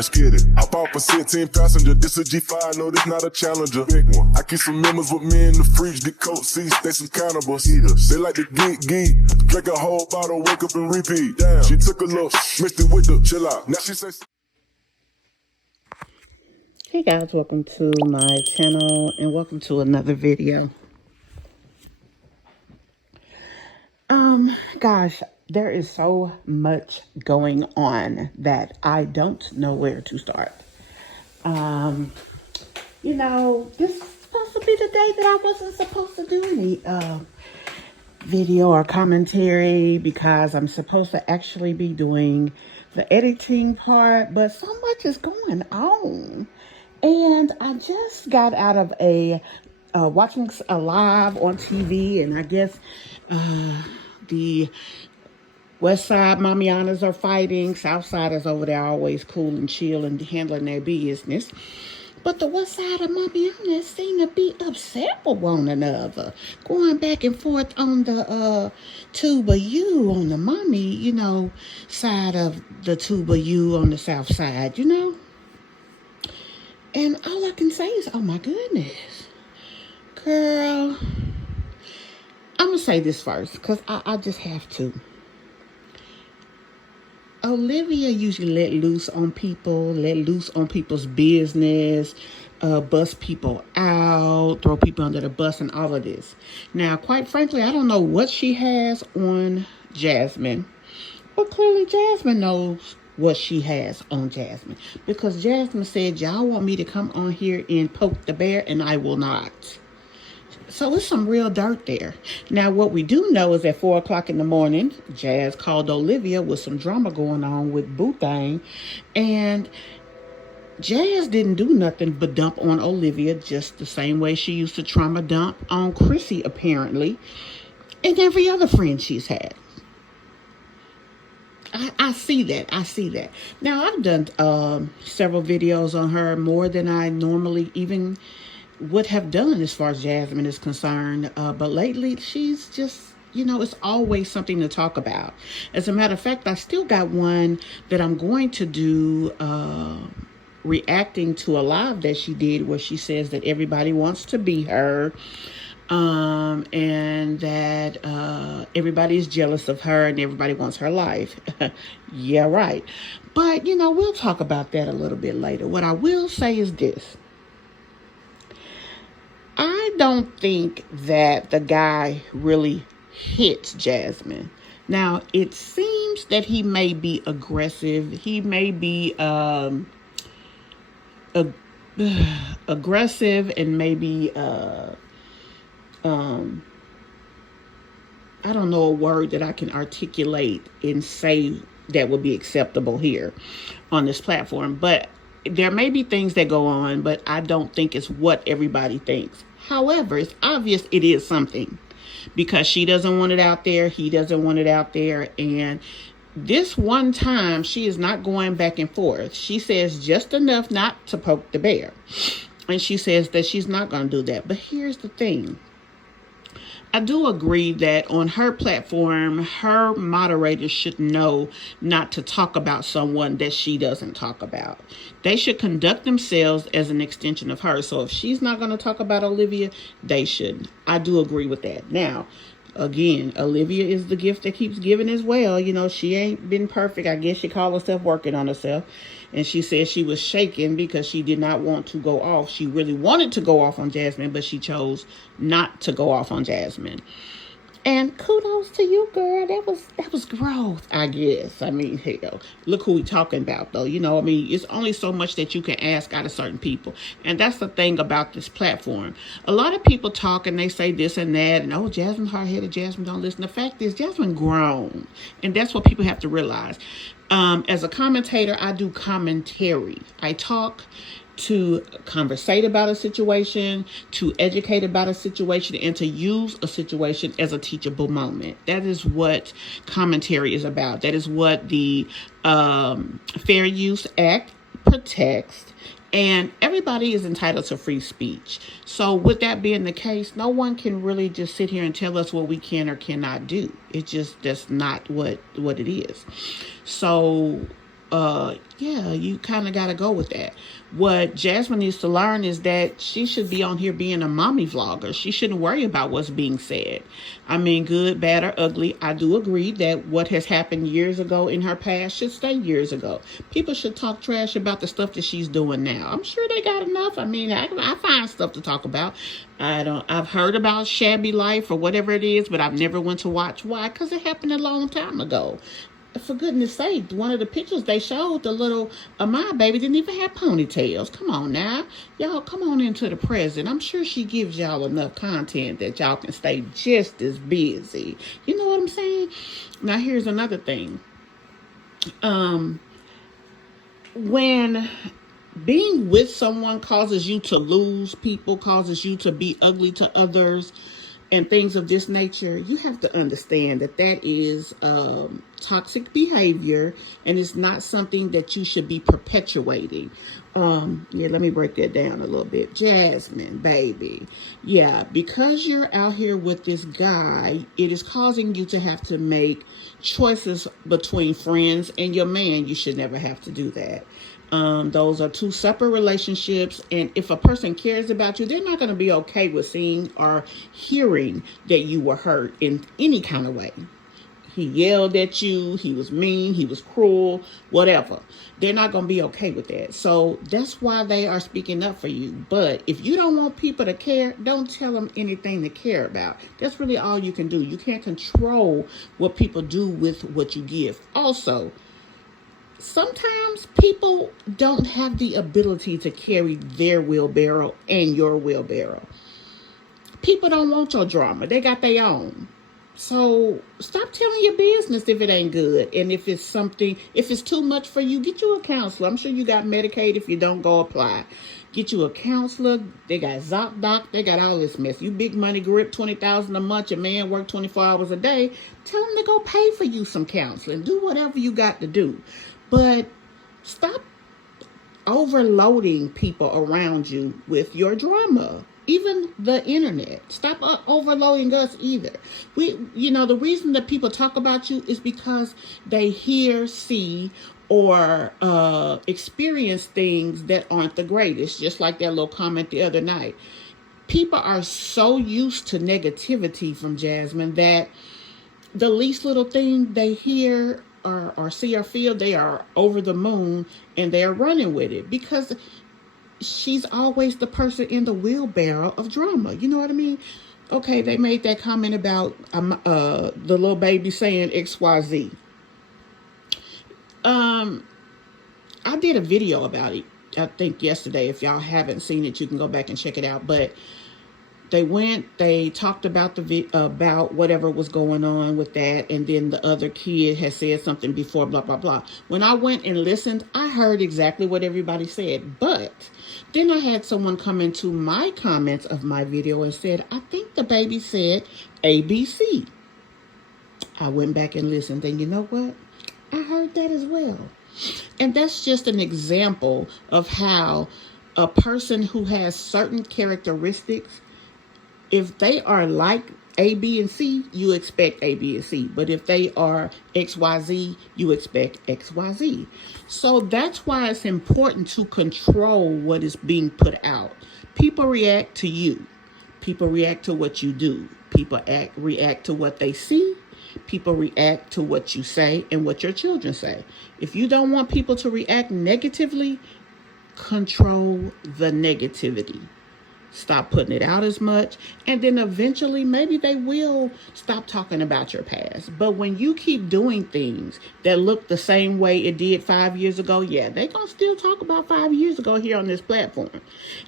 let's get it. I bought for 16 passenger, this a G5, no, this not a Challenger. Big one. I keep some members with me in the fridge, the coat seats, they some cannibals. Eaters. They like to geek, drink a whole bottle, wake up and repeat. Damn, she took a look, mixed it with the chill out. Now she says. Hey guys, welcome to my channel and welcome to another video. Gosh, there is so much going on that I don't know where to start. You know, this is supposed to be the day that I wasn't supposed to do any video or commentary because I'm supposed to actually be doing the editing part, but so much is going on. And I just got out of watching a live on TV, and I guess the West Side Mamianas are fighting. South Siders over there always cool and chill and handling their business. But the West Side of Mamianas seem to be upset with one another, going back and forth on the Tuba U on the mommy, side of the Tuba U on the South Side, And all I can say is, oh my goodness, girl. I'm going to say this first because I just have to. Olivia usually let loose on people's business, bust people out, throw people under the bus and all of this. Now, quite frankly, I don't know what she has on Jasmine, but clearly Jasmine knows what she has on Jasmine, because Jasmine said, y'all want me to come on here and poke the bear, and I will not. So it's some real dirt there. Now, what we do know is at 4 o'clock in the morning, Jazz called Olivia with some drama going on with Boo Thang, and Jazz didn't do nothing but dump on Olivia just the same way she used to trauma dump on Chrissy, apparently, and every other friend she's had. I see that. Now, I've done several videos on her, more than I normally even would have done as far as Jasmine is concerned. But lately, she's just, it's always something to talk about. As a matter of fact, I still got one that I'm going to do reacting to a live that she did where she says that everybody wants to be her. And that everybody is jealous of her and everybody wants her life. Yeah, right. But, we'll talk about that a little bit later. What I will say is this. I don't think that the guy really hits Jasmine. Now, it seems that he may be aggressive. He may be aggressive and maybe I don't know a word that I can articulate and say that would be acceptable here on this platform. But there may be things that go on, but I don't think it's what everybody thinks. However, it's obvious it is something, because she doesn't want it out there. He doesn't want it out there. And this one time, she is not going back and forth. She says just enough not to poke the bear. And she says that she's not going to do that. But here's the thing. I do agree that on her platform, her moderators should know not to talk about someone that she doesn't talk about. They should conduct themselves as an extension of her. So if she's not going to talk about Olivia, they shouldn't. I do agree with that. Now, again, Olivia is the gift that keeps giving as well. She ain't been perfect. I guess she called herself working on herself. And she said she was shaken because she did not want to go off. She really wanted to go off on Jasmine, but she chose not to go off on Jasmine. And kudos to you, girl. That was growth, I guess. I mean, hell, look who we talking about, though. It's only so much that you can ask out of certain people. And that's the thing about this platform. A lot of people talk and they say this and that. And, oh, Jasmine hard-headed, Jasmine don't listen. The fact is, Jasmine grown. And that's what people have to realize. As a commentator, I do commentary. I talk to conversate about a situation, to educate about a situation, and to use a situation as a teachable moment. That is what commentary is about. That is what the Fair Use Act protects. And everybody is entitled to free speech. So with that being the case, no one can really just sit here and tell us what we can or cannot do. It's just, that's not what it is. So yeah, you kind of got to go with that. What Jasmine needs to learn is that she should be on here being a mommy vlogger. She shouldn't worry about what's being said. I mean, good, bad, or ugly. I do agree that what has happened years ago in her past should stay years ago. People should talk trash about the stuff that she's doing now. I'm sure they got enough. I mean, I find stuff to talk about. I've heard about Shabby Life or whatever it is, but I've never went to watch. Why? Because it happened a long time ago. For goodness sake, one of the pictures they showed, the little Amaya baby didn't even have ponytails. Come on now. Y'all, come on into the present. I'm sure she gives y'all enough content that y'all can stay just as busy. You know what I'm saying? Now, here's another thing. When being with someone causes you to lose people, causes you to be ugly to others, and things of this nature, you have to understand that that is toxic behavior, and it's not something that you should be perpetuating. Yeah, let me break that down a little bit. Jasmine, baby. Yeah, because you're out here with this guy, it is causing you to have to make choices between friends and your man. You should never have to do that. Those are two separate relationships, and if a person cares about you, they're not going to be okay with seeing or hearing that you were hurt in any kind of way. He yelled at you, he was mean, he was cruel, whatever. They're not going to be okay with that. So that's why they are speaking up for you. But if you don't want people to care, don't tell them anything to care about. That's really all you can do. You can't control what people do with what you give. Also, sometimes people don't have the ability to carry their wheelbarrow and your wheelbarrow. People don't want your drama. They got their own. So stop telling your business if it ain't good. And if it's something, if it's too much for you, get you a counselor. I'm sure you got Medicaid. If you don't, go apply. Get you a counselor. They got ZocDoc. They got all this mess. You big money grip, $20,000 a month. Your man work 24 hours a day. Tell them to go pay for you some counseling. Do whatever you got to do. But stop overloading people around you with your drama. Even the internet. Stop overloading us either. The reason that people talk about you is because they hear, see, or experience things that aren't the greatest. Just like that little comment the other night. People are so used to negativity from Jasmine that the least little thing they hear or see or feel, they are over the moon and they are running with it because she's always the person in the wheelbarrow of drama. You know what I mean? Okay, they made that comment about the little baby saying XYZ. I did a video about it, I think yesterday. If y'all haven't seen it, you can go back and check it out. But they talked about about whatever was going on with that, and then the other kid had said something before, blah, blah, blah. When I went and listened, I heard exactly what everybody said, but then I had someone come into my comments of my video and said, I think the baby said ABC. I went back and listened, and you know what? I heard that as well. And that's just an example of how a person who has certain characteristics, if they are like A, B, and C, you expect A, B, and C. But if they are X, Y, Z, you expect X, Y, Z. So that's why it's important to control what is being put out. People react to you. People react to what you do. People react to what they see. People react to what you say and what your children say. If you don't want people to react negatively, control the negativity. Stop putting it out as much, and then eventually maybe they will stop talking about your past. But when you keep doing things that look the same way it did 5 years ago, yeah, they're going to still talk about 5 years ago here on this platform.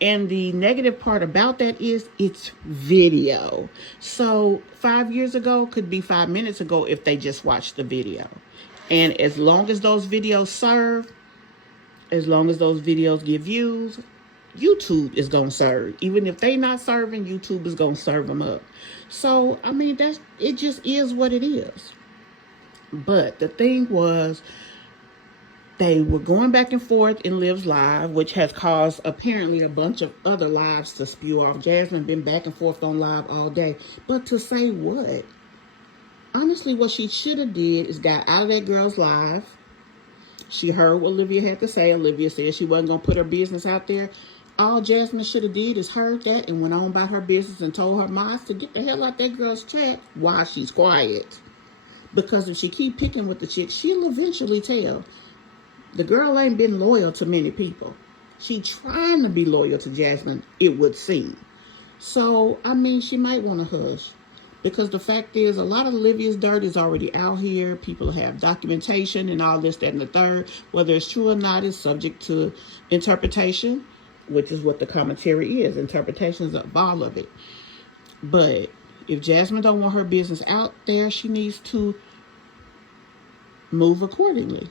And the negative part about that is it's video. So 5 years ago could be 5 minutes ago if they just watched the video. And as long as those videos serve, as long as those videos give views, YouTube is going to serve. Even if they not serving, YouTube is going to serve them up. So, I mean, it just is what it is. But the thing was, they were going back and forth in Liv's live, which has caused apparently a bunch of other lives to spew off. Jasmine been back and forth on live all day. But to say what? Honestly, what she should have did is got out of that girl's live. She heard what Olivia had to say. Olivia said she wasn't going to put her business out there. All Jasmine should have did is heard that and went on about her business and told her moms to get the hell out that girl's chat while she's quiet. Because if she keep picking with the chick, she'll eventually tell. The girl ain't been loyal to many people. She trying to be loyal to Jasmine, it would seem. So, I mean, she might want to hush. Because the fact is, a lot of Olivia's dirt is already out here. People have documentation and all this, that, and the third. Whether it's true or not is subject to interpretation, which is what the commentary is. Interpretations of all of it. But if Jasmine don't want her business out there, she needs to move accordingly.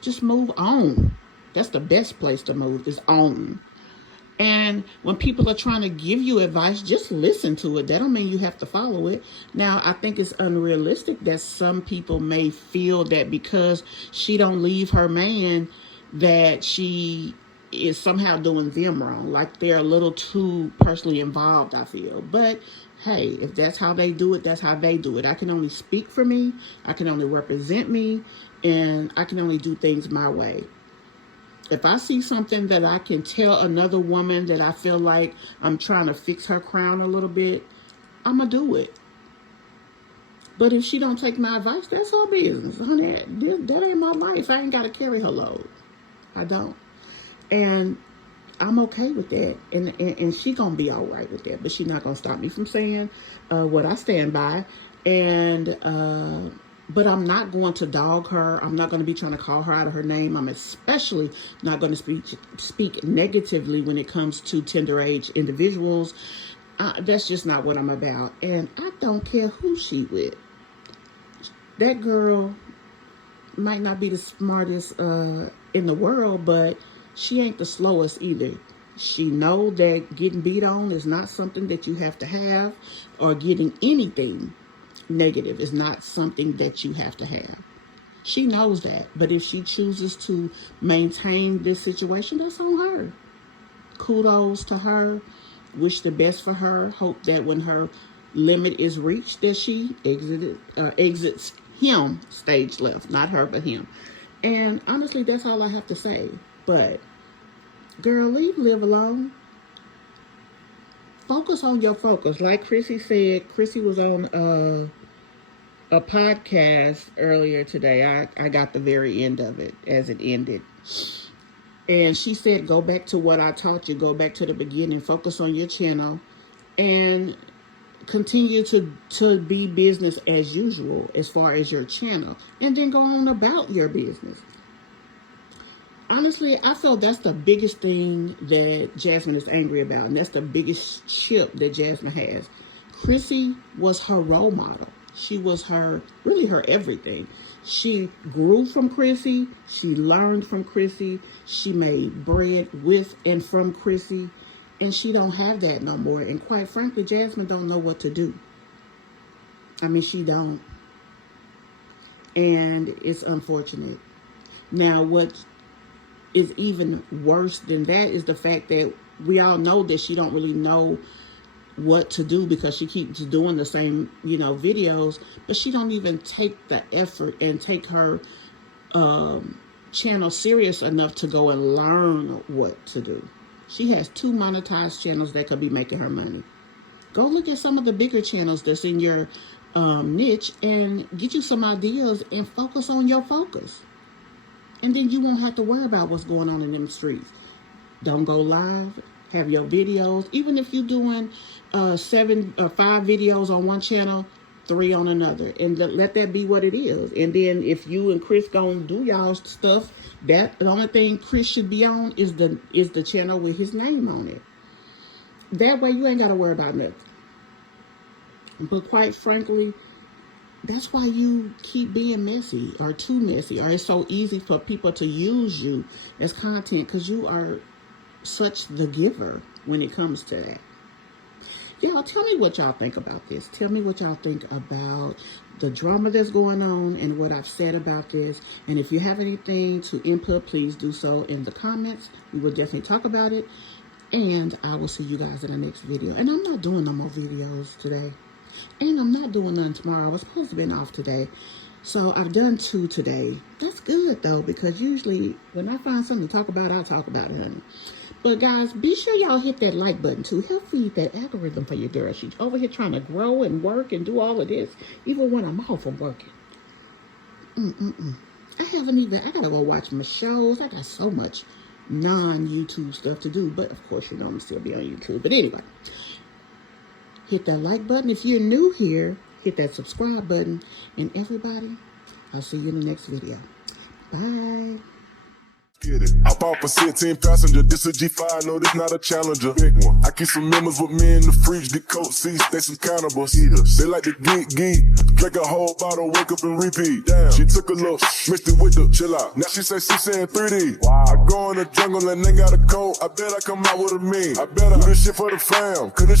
Just move on. That's the best place to move, is on. And when people are trying to give you advice, just listen to it. That don't mean you have to follow it. Now, I think it's unrealistic that some people may feel that because she don't leave her man, that she is somehow doing them wrong. Like they're a little too personally involved, I feel. But hey, if that's how they do it, that's how they do it. I can only speak for me. I can only represent me. And I can only do things my way. If I see something that I can tell another woman that I feel like I'm trying to fix her crown a little bit, I'm going to do it. But if she don't take my advice, that's her business. Honey, that ain't my life. I ain't got to carry her load. I don't. And I'm okay with that. And she going to be all right with that. But she's not going to stop me from saying what I stand by. And but I'm not going to dog her. I'm not going to be trying to call her out of her name. I'm especially not going to speak negatively when it comes to tender age individuals. That's just not what I'm about. And I don't care who she with. That girl might not be the smartest in the world, but she ain't the slowest either. She know that getting beat on is not something that you have to have, or getting anything negative is not something that you have to have. She knows that. But if she chooses to maintain this situation, that's on her. Kudos to her. Wish the best for her. Hope that when her limit is reached, that she exits him stage left. Not her, but him. And honestly, that's all I have to say. But girl, leave Liv alone. Focus on your focus. Like Chrissy said, Chrissy was on a podcast earlier today. I got the very end of it as it ended. And she said, go back to what I taught you. Go back to the beginning. Focus on your channel. And continue to be business as usual as far as your channel. And then go on about your business. Honestly, I feel that's the biggest thing that Jasmine is angry about. And that's the biggest chip that Jasmine has. Chrissy was her role model. She was really her everything. She grew from Chrissy. She learned from Chrissy. She made bread with and from Chrissy. And she don't have that no more. And quite frankly, Jasmine don't know what to do. I mean, she don't. And it's unfortunate. Now, what is even worse than that is the fact that we all know that she don't really know what to do, because she keeps doing the same, videos, but she don't even take the effort and take her channel serious enough to go and learn what to do. She has 2 monetized channels that could be making her money. Go look at some of the bigger channels that's in your niche and get you some ideas and focus on your focus. And then you won't have to worry about what's going on in them streets. Don't go live. Have your videos. Even if you're doing 5 videos on one channel, 3 on another. And let that be what it is. And then if you and Chris gonna do y'all stuff, the only thing Chris should be on is the channel with his name on it. That way you ain't got to worry about nothing. But quite frankly, that's why you keep being messy or too messy, or it's so easy for people to use you as content because you are such the giver when it comes to that. Y'all, tell me what y'all think about this. Tell me what y'all think about the drama that's going on and what I've said about this. And if you have anything to input, please do so in the comments. We will definitely talk about it. And I will see you guys in the next video. And I'm not doing no more videos today. And I'm not doing none tomorrow. I was supposed to be off today. So I've done 2 today. That's good though, because usually when I find something to talk about, I'll talk about it, honey. But guys, be sure y'all hit that like button too. Help feed that algorithm for your girl. She's over here trying to grow and work and do all of this, even when I'm off of working. I gotta go watch my shows. I got so much non-YouTube stuff to do. But of course, you know I'm still be on YouTube. But anyway, hit that like button. If you're new here, hit that subscribe button. And everybody, I'll see you in the next video. Bye. Get it. Hop off a 16 passenger, this a G5, no, this not a Challenger. Big one. I keep some members with me in the fridge, the coat seats, they some cannibals. Eaters. They like to geek, drink a whole bottle, wake up and repeat. Damn, she took a look, mixed it with the chill out. Now she say she saying 3D. Wow. I go in the jungle and they got a coat, I bet I come out with a mean. I better do this shit for the fam, cause this shit